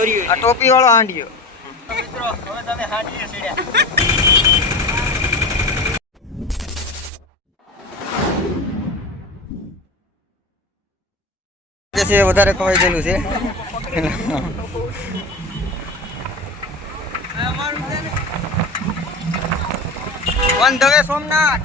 આ ટોપી વાળો હાંડિયો. મિત્રો હવે તમે હાંડીએ સીડ્યા. જે છે વધારે કમાઈ ગયેલું છે. વન ધવે સોમનાથ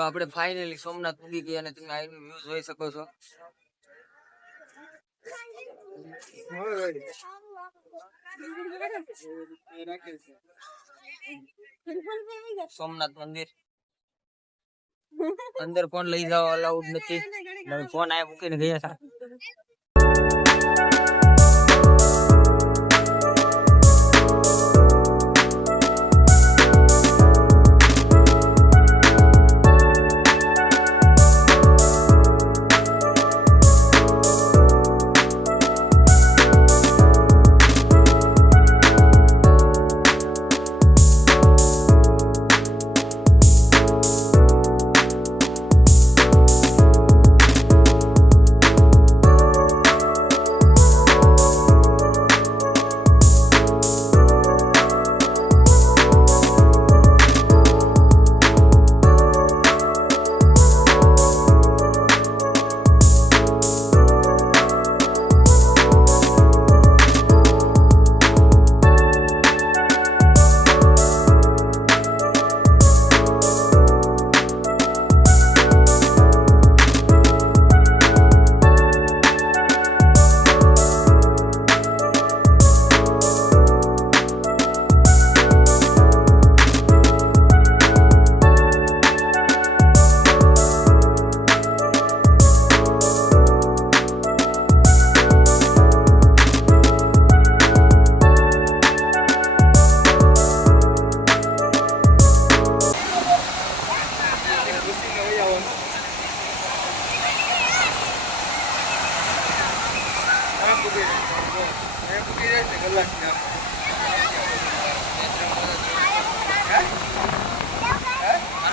મિત્રો આપણે ફાઇનલી સોમનાથ પૂગી ગયા અને તમે આઈનો વ્યૂ જોઈ શકો છો. સોમનાથ મંદિર. અંદર ફોન લઈ જવા અલાઉડ નથી. ફોન આયા મૂકીને ગયા હતા.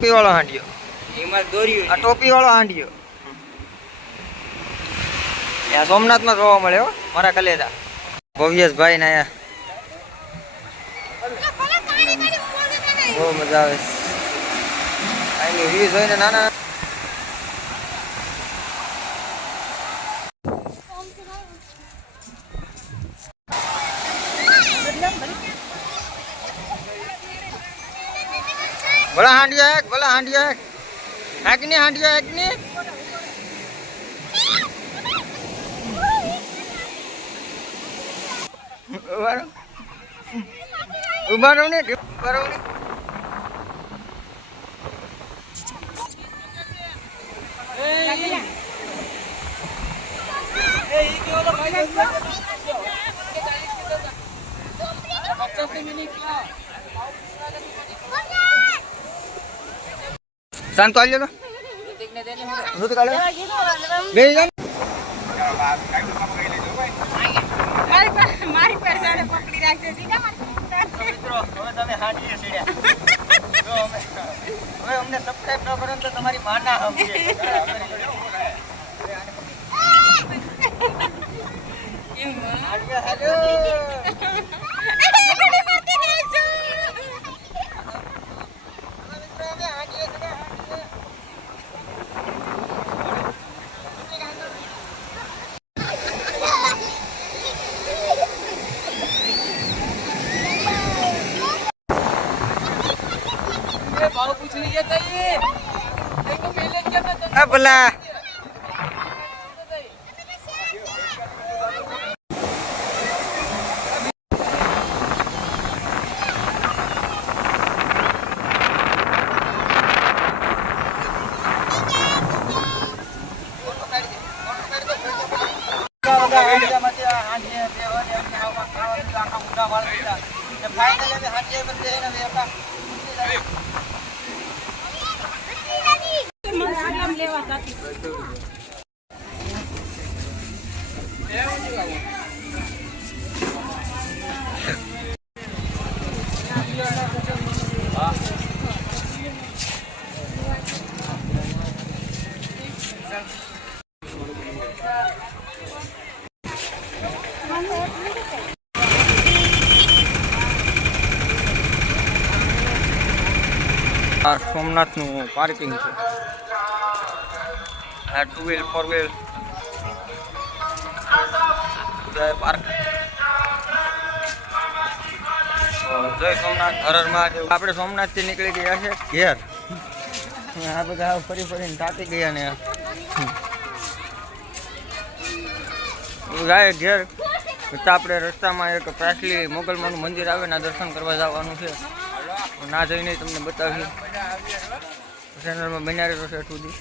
ટોપી વાળો હાંડિયો. એમાં દોર્યું આ ટોપી વાળો હાંડિયો. ત્યાં સોમનાથમાં જોવા મળે મારા કલેજા. ભવ્યેશભાઈ ને ના બહુ મજા આવે. અહીંની વ્યૂ જોઈને નાના ભલા હાંડિયા હાંડિયા હાકની હાંડિયા રહો ઊભા રહો ને ઊભા રહો ને શાંત આવી લો ઋત કાઢો બે જણ. મારી પરસાડે પકડી રાખજે દીકા મારી મિત્રો હવે તમે હાંડીએ સીડ્યા જો અમે હવે અમને સબસ્ક્રાઇબ ન કરો તો તમારી માના સમજે હાંડિયા હાલો આ ભલા આ સોમનાથનું પાર્કિંગ છે. આ two wheel four wheel park જય સોમનાથ હરર મહાદેવ. આપણે સોમનાથથી નીકળી ગયા છે. ઘેર? આ બધા ફરી ફરીને તાતી ગયા ને. જાય ઘેર. આપણે રસ્તામાં એક પ્રાચલી મોગલમાનું મંદિર આવે ને દર્શન કરવા જવાનું છે. ના જઈને તમને બતાવી ચેનલમાં બન્યા રહેતો છે સુધી